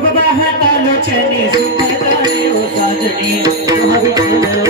युग बाहता लोचनी सुंदर तारे ओ साजनी। तुम भी